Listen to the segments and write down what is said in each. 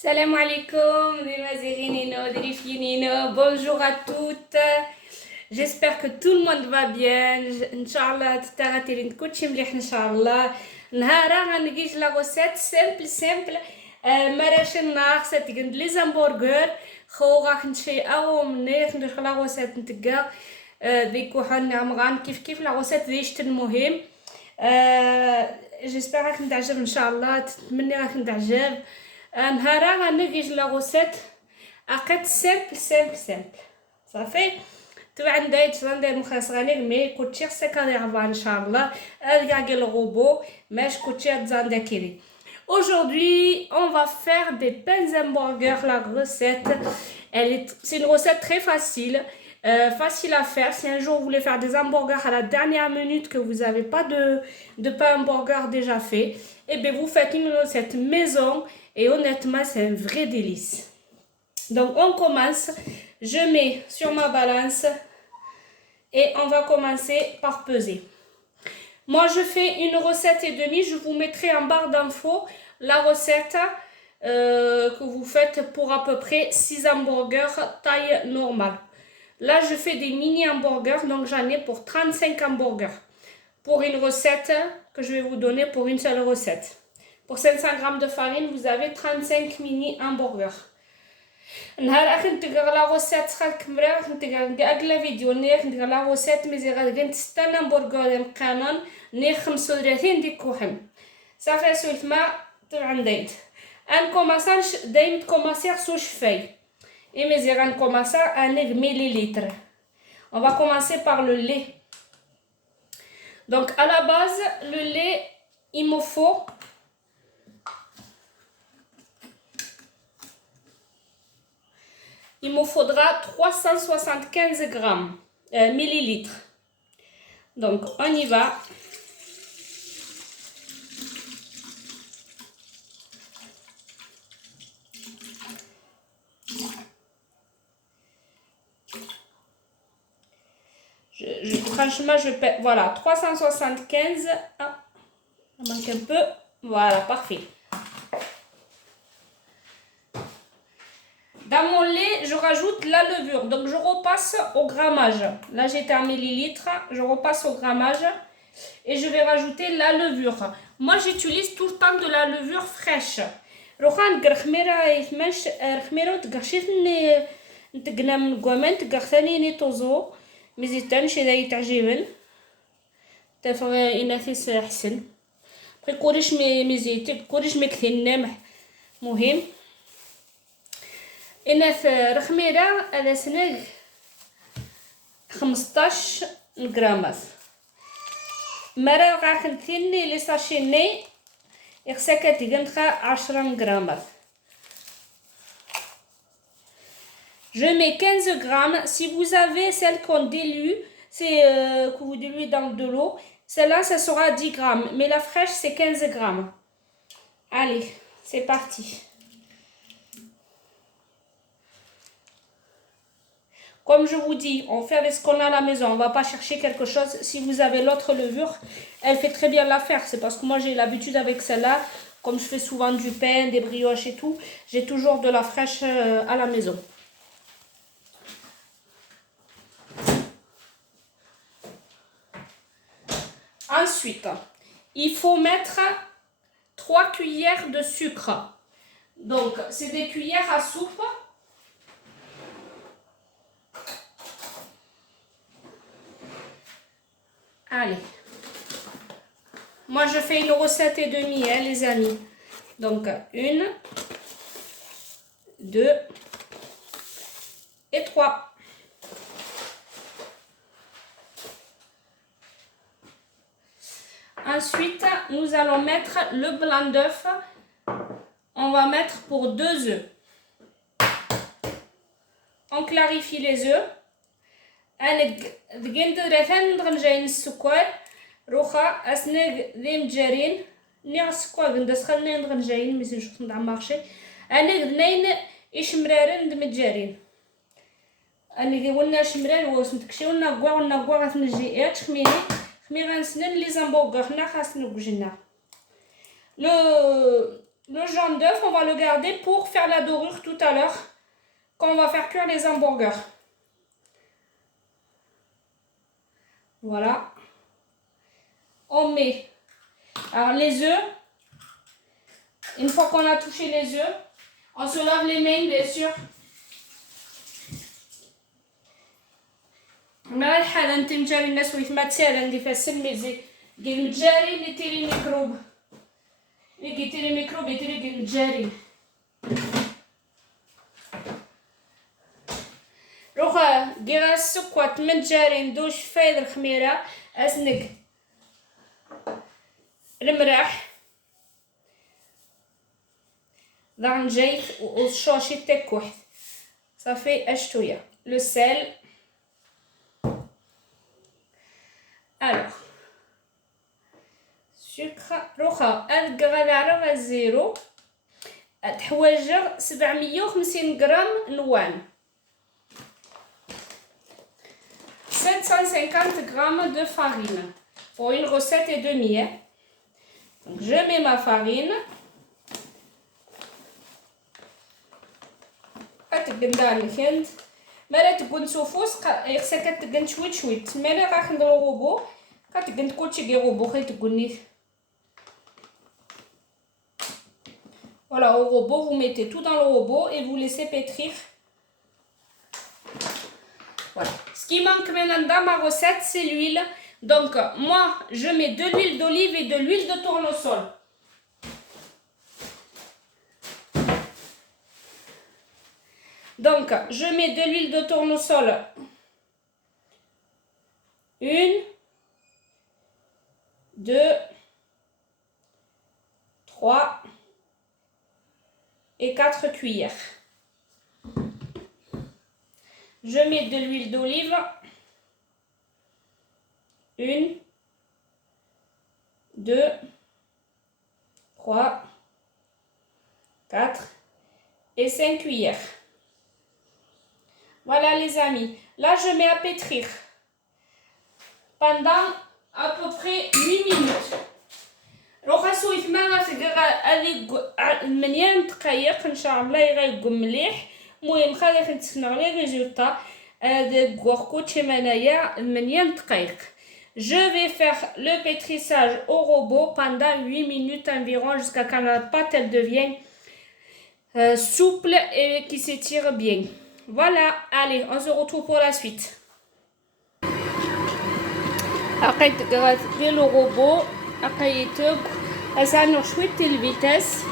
Salam alaikum, bonjour à toutes. J'espère que tout le monde va bien. Inch'Allah, تتغتلين كلشي مليح إن شاء الله. نهارا غنقيج لا غوسيت سيمبل مرش النار ستقند لي زامبورغر خو غاك نشي او منيخ ندير لا غوسيت نتقا ديكو حن عمغان كيف لا غوسيت ديشت المهم. جيسبر راك نتعجب ان شاء الله، تتمنى راك نتعجب. نهارا غنقيج لا غوسيت اقيت سيمبل صافي. طبعا دايت ندير مخلص غنرمي كوتشي خصك غيعبر ان شاء الله كاع الغوبو ماش كوتشي تزان كيري. Aujourd'hui, on va faire des pains hamburgers. La recette, c'est une recette très facile, facile à faire. Si un jour vous voulez faire des hamburgers à la dernière minute, que vous n'avez pas de pain hamburger déjà fait, et bien vous faites une recette maison et honnêtement, c'est un vrai délice. Donc on commence. Je mets sur ma balance et on va commencer par peser. Moi, je fais une recette et demie. Je vous mettrai en barre d'infos la recette que vous faites pour à peu près 6 hamburgers taille normale. Là, je fais des mini hamburgers, donc j'en ai pour 35 hamburgers. Pour une recette que je vais vous donner pour une seule recette. Pour 500 g de farine, vous avez 35 mini hamburgers. نهار اخر ندير لا غوسيت خالك مريح ندير لا فيديو ندير لا غوسيت مزي غادي نستنى همبرغر مقانون ني 35 ديك كوحم صافي سولت ما طبعا دايت ان كوماسانش دايما كوماسير سو شفاي اي مزي غنكوماسا ان مليلتر. On va commencer par le lait. Donc à la base le lait il me faut il me faudra 375 millilitres. Donc, on y va. Franchement, je paie. Voilà, 375. Ah, ça manque un peu. Voilà, parfait. Dans mon lait, je rajoute la levure. Donc, je repasse au grammage. Là, j'étais en millilitres. Je repasse au grammage. Et je vais rajouter la levure. Moi, j'utilise tout le temps de la levure fraîche. مهم إناث رخميرة هذا سنق 15 غرامات مرة غاك نثني لي ساشيني يخسك تقنخا 10 غرامات. Je mets 15 grammes. Si vous avez celle qu'on dilue, c'est que vous diluez dans de l'eau, celle-là ça sera 10 grammes, mais la fraîche c'est 15 grammes. Allez, c'est parti. Comme je vous dis, on fait avec ce qu'on a à la maison. On ne va pas chercher quelque chose. Si vous avez l'autre levure, elle fait très bien l'affaire. C'est parce que moi, j'ai l'habitude avec celle-là. Comme je fais souvent du pain, des brioches et tout, j'ai toujours de la fraîche à la maison. Ensuite, il faut mettre 3 cuillères de sucre. Donc, c'est des cuillères à soupe. Allez, moi je fais une recette et demie, hein, les amis. Donc 1, 2 et 3. Ensuite, nous allons mettre le blanc d'œuf. On va mettre pour 2 œufs. On clarifie les œufs. أنا دقنت رثان نغنجين السكر روخا أسنق ذي مجارين نيع السكر قندس خلنا نغنجين ميسين شخص ندعم مارشي أنا قدنين إيش مرارن دمجارين أنا قلنا شمرار وسنتكشي ولنا قوا غتنجيات خميني غنسنن لي زامبوغر خنا خاصنا وجنا لو le jaune d'œuf, on va le garder pour faire la dorure tout à l'heure, quand on va faire cuire les hamburgers. Voilà. On met alors les œufs. Une fois qu'on a touché les œufs, on se lave les mains, bien sûr. مع الحال انت مجاري الناس ويت ما تسال عندي فيها السلميزي قال مجاري اللي تيري ميكروب اللي كيتيري ميكروب يتيري قال مجاري روخا دير السكوات من جاري ندوش فايد الخميره اسنك المراح ضعن جايت وشاشي تك واحد صافي اشتويه لو سيل. Alors, sucre روخا الكغا على الزيرو تحوايج 750 غرام نوان 750 grammes de farine pour une recette et demie. Donc je mets ma farine. كتقندان الكند مالا تكون سوفوس خصها كتقند شويت شويت مالا غا نديرو غوبو كتقند كلشي كي غوبو خي تقولني. Voilà, au robot, vous mettez tout dans le robot et vous laissez pétrir. Voilà. Ce qui manque maintenant dans ma recette, c'est l'huile. Donc, moi, je mets de l'huile d'olive et de l'huile de tournesol. Donc, je mets de l'huile de tournesol. 1, 2, 3 et 4 cuillères. Je mets de l'huile d'olive. 1, 2, 3, 4 et 5 cuillères. Voilà les amis. Là, je mets à pétrir pendant à peu près 8 minutes. روخا سويت ما غتقرا هذيك 8 دقائق ان شاء الله يغيقوا مليح. المهم خلي نتسناو لي ريزولطا هذا كوتشي منايا 8 دقائق. Je vais faire le pétrissage au robot pendant 8 minutes environ jusqu'à quand la pâte elle devient souple et qui s'étire bien. Voilà, allez, on se retrouve pour la suite. Après le robot أقيتك أسانو شوية الفيتاس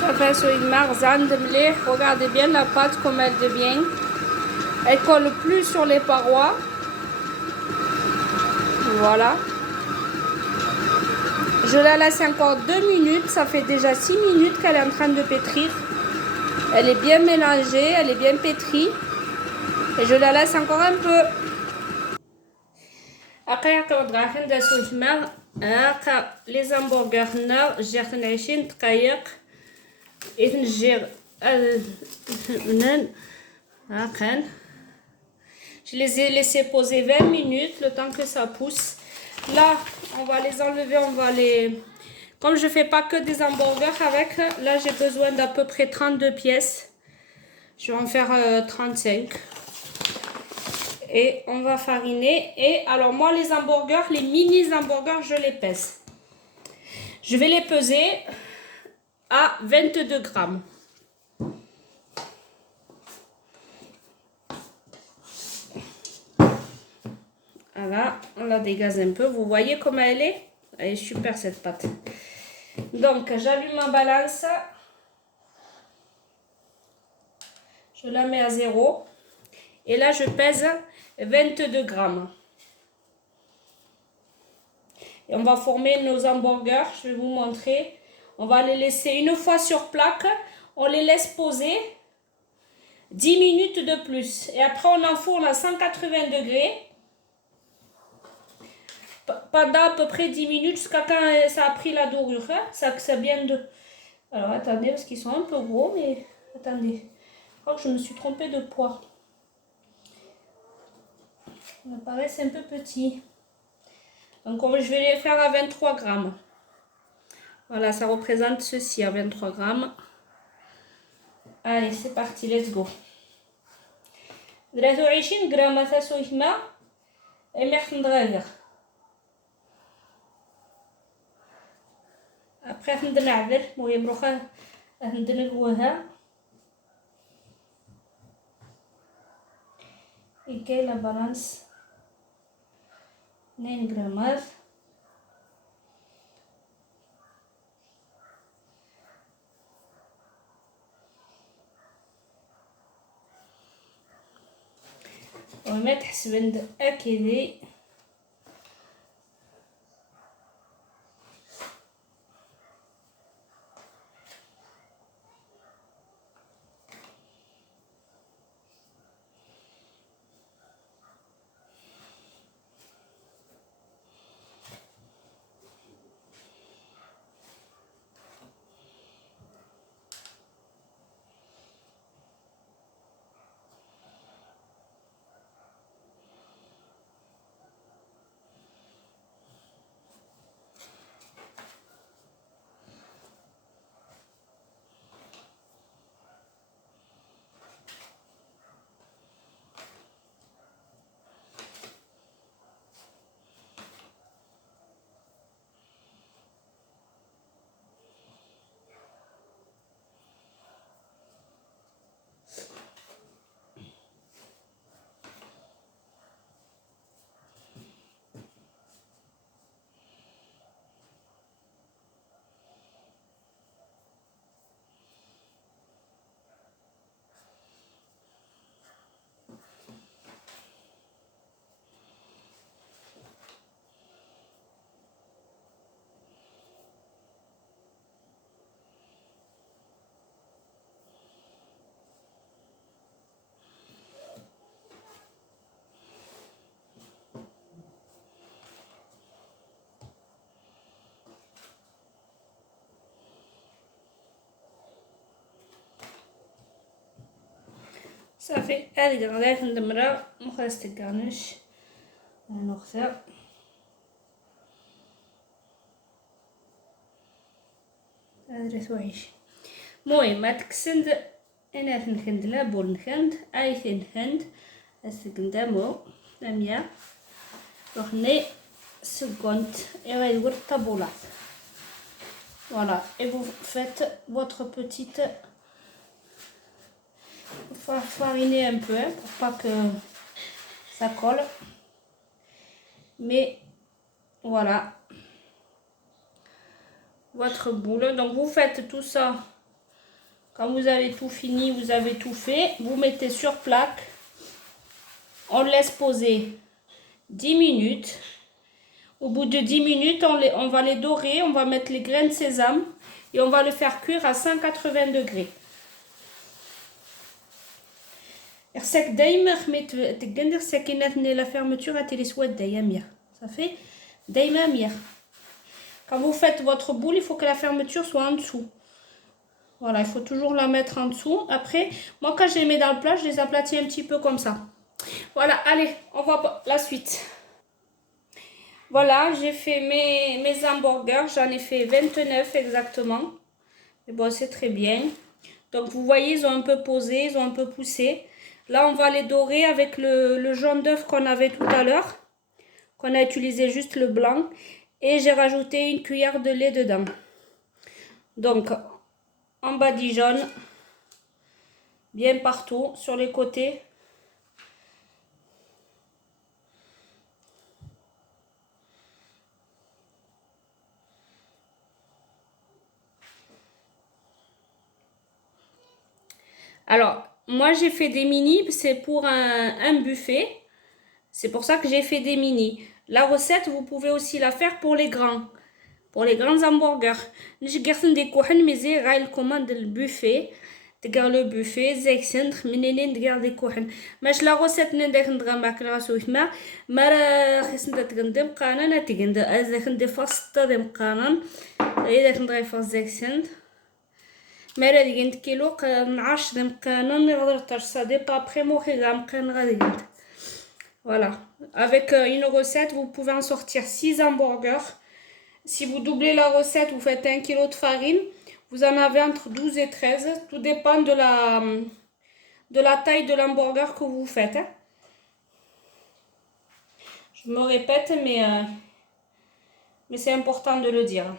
صافي سوي المغزان مليح. Regardez bien la pâte comme elle devient. Elle colle plus sur les parois. Voilà. Je la laisse encore 2 minutes. Ça fait déjà 6 minutes qu'elle est en train de pétrir. Elle est bien mélangée, elle est bien pétrie. Et je la laisse encore un peu. Après, les hamburgers, j'ai 20 دقائق. Et j'ai je les ai laissés poser 20 minutes, le temps que ça pousse. Là, on va les enlever, on va les... Comme je ne fais pas que des hamburgers avec, là j'ai besoin d'à peu près 32 pièces. Je vais en faire 35. Et on va fariner. Et alors moi, les hamburgers, les mini hamburgers, je les pèse. Je vais les peser à 22 grammes. Voilà, on la dégaze un peu. Vous voyez comment elle est? Elle est super cette pâte. Donc, j'allume ma balance. Je la mets à 0. Et là, je pèse 22 grammes. Et on va former nos hamburgers. Je vais vous montrer. On va les laisser une fois sur plaque. On les laisse poser 10 minutes de plus. Et après, on enfourne à 180 degrés. pendant à peu près 10 minutes jusqu'à quand ça a pris la dorure. Hein, ça vient de... Alors attendez, parce qu'ils sont un peu gros, mais attendez. Je crois que je me suis trompée de poids. Ça me paraît un peu petit. Donc je vais les faire à 23 grammes. Voilà, ça représente ceci à 23 grammes. Allez, c'est parti, let's go. 23 غرام تسويت ماء ملح مدغير. après نعبر المهم روخا ندلقوها كاين لا بالانس 2 غرامات. وما تحسبن اكيدي صافي. هذه غادي ندمرها وخلاص تكانش نغسل. درت وعيش. المهم هاد كسند انا نخند لابول نخند ايثين نخند اسكندامو لاميا رخني seconde et va ouvrir ta boulette. Voilà, et vous faites votre petite fariner un peu hein, pour pas que ça colle, mais voilà votre boule. Donc vous faites tout ça quand vous avez tout fini, vous avez tout fait, vous mettez sur plaque, on laisse poser 10 minutes. Au bout de 10 minutes, on va les dorer, on va mettre les grains de sésame et on va le faire cuire à 180 degrés. La fermeture à télésouette d'Ayamir. Ça fait d'Ayamir. Quand vous faites votre boule, il faut que la fermeture soit en dessous. Voilà, il faut toujours la mettre en dessous. Après, moi quand je les mets dans le plat, je les aplatis un petit peu comme ça. Voilà, allez, on voit la suite. Voilà, j'ai fait mes hamburgers, j'en ai fait 29 exactement. Mais bon, c'est très bien. Donc vous voyez, ils ont un peu posé, ils ont un peu poussé. Là, on va les dorer avec le jaune d'œuf qu'on avait tout à l'heure. Qu'on a utilisé juste le blanc. Et j'ai rajouté une cuillère de lait dedans. Donc, en badigeonne, bien partout, sur les côtés. Alors, moi j'ai fait des mini, c'est pour un buffet. C'est pour ça que j'ai fait des mini. La recette, vous pouvez aussi la faire pour les grands. Pour les grands hamburgers. J'ai gardé des courants, mais j'ai commande le buffet. تقع لو بوفي زيكسن خمنينين تقع دي كوحن ماش لا غوسيت نداك ندغا ماك راسو يتما مرا خصنا تقندم قانا تقند ازاك ندي فاست دم قانون اذا كندغي فاست زيكسن مرا دينت كيلو 10 دم قانون نقدر ترصا دي با ابري مو خيغام قان غادي voilà avec une recette vous pouvez en sortir 6 hamburgers. Si vous doublez la recette, vous faites 1 kg de farine. Vous en avez entre 12 et 13. Tout dépend de la taille de l'hamburger que vous faites. Hein. Je me répète, mais c'est important de le dire.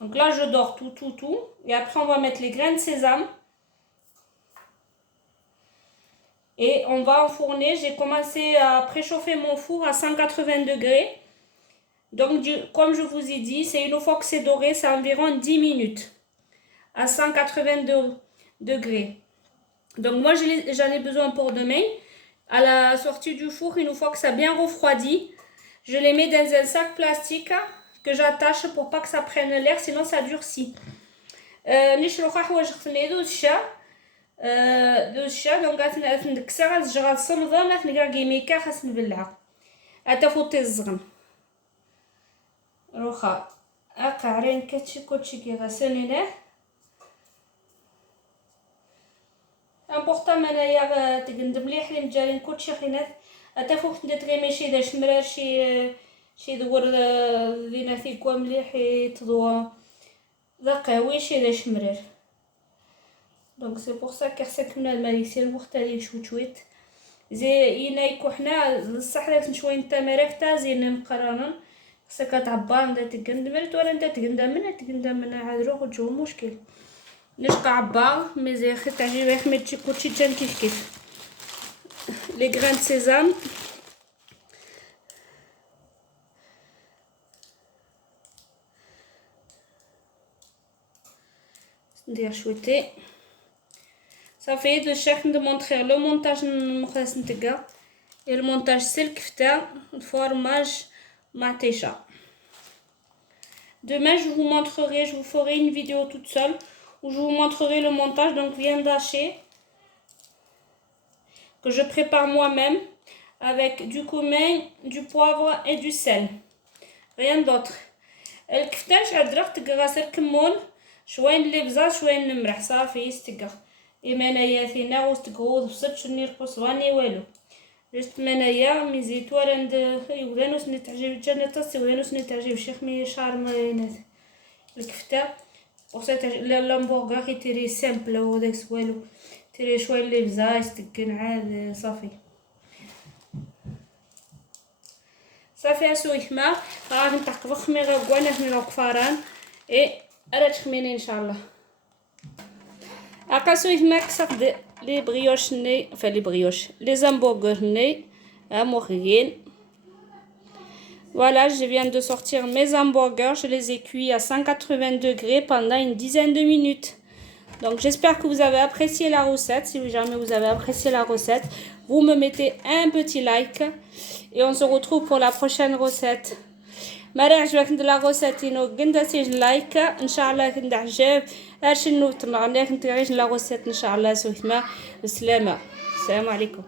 Donc là, je dors tout. Et après, on va mettre les grains de sésame. Et on va enfourner. J'ai commencé à préchauffer mon four à 180 degrés. Donc, comme je vous ai dit, c'est une fois que c'est doré, c'est environ 10 minutes à 180 degrés. Donc, moi, j'en ai besoin pour demain. À la sortie du four, une fois que ça a bien refroidi, je les mets dans un sac plastique que j'attache pour pas que ça prenne l'air, sinon ça durcit. donc غتنكسر الجراد صمدة نتنقع كيميكا خاص نبلعها اتفوتي الزغن روخا اقعرين كلشي كيغسلينه امبورطون منايا تقند مليح لي مجارين كلشي خينات اتفوت ندير ماشي داش مرار شي دور لينا فيكوا مليح يتضوا ذاقاوي شي داش مرار. Donc c'est pour ça كرسكنا الماليسير مختلف شويت زي ينايكو حنا بصح داك شويه نتا مركتا زين مقرانن خصك تعبر نتا تقندمرت ولا نتا تقندم عاد روح وجو مشكل نشقى عبار مي زي خي تعجبك حميتي كلشي تان كيف لي غران سيزام ندير شويتي صافي دو الشيخ de montrer le montage مخلص نتقا et le montage c'est le kefta fromage matécha. Demain je vous montrerai, je vous ferai une vidéo toute seule où je vous montrerai le montage, donc viande hachée que je prépare moi-même avec du cumin, du poivre et du sel, rien d'autre. الكفته شعدرك تقرا سير كمون شويه اللبزه شويه الملح صافي يستقر إيمانايا ثينا وستقود بصدش نيرقو صواني والو جست منايا مي زيت ورند يودانوس نتعجب جنة يودانوس نتعجب شيخ مي شارم الكفتة وصيت لامبورغر كي تيري سامبل وداك والو تيري شويه اللبزه يستقن عاد صافي اسوي حما غادي نطقبخ خميره كوانا خميره كفاران اي راه تخميني ان شاء الله أقاسوي ماك صافي لي بريوش ني لي بريوش لي hamburgers ني موخيين. Voilà, je viens de sortir mes hamburgers, je les ai cuits à 180 degrés pendant une dizaine de minutes. Donc j'espère que vous avez apprécié la recette. Si jamais vous avez apprécié la recette, vous me mettez un petit like et on se retrouve pour la prochaine recette. مرة عجبك لا غوسات انو قندا سيج لايك ان شاء الله كنت عجب ارشي نوت نغنيك نتغيش لا غوسات ان شاء الله سويتما بالسلامه. السلام عليكم.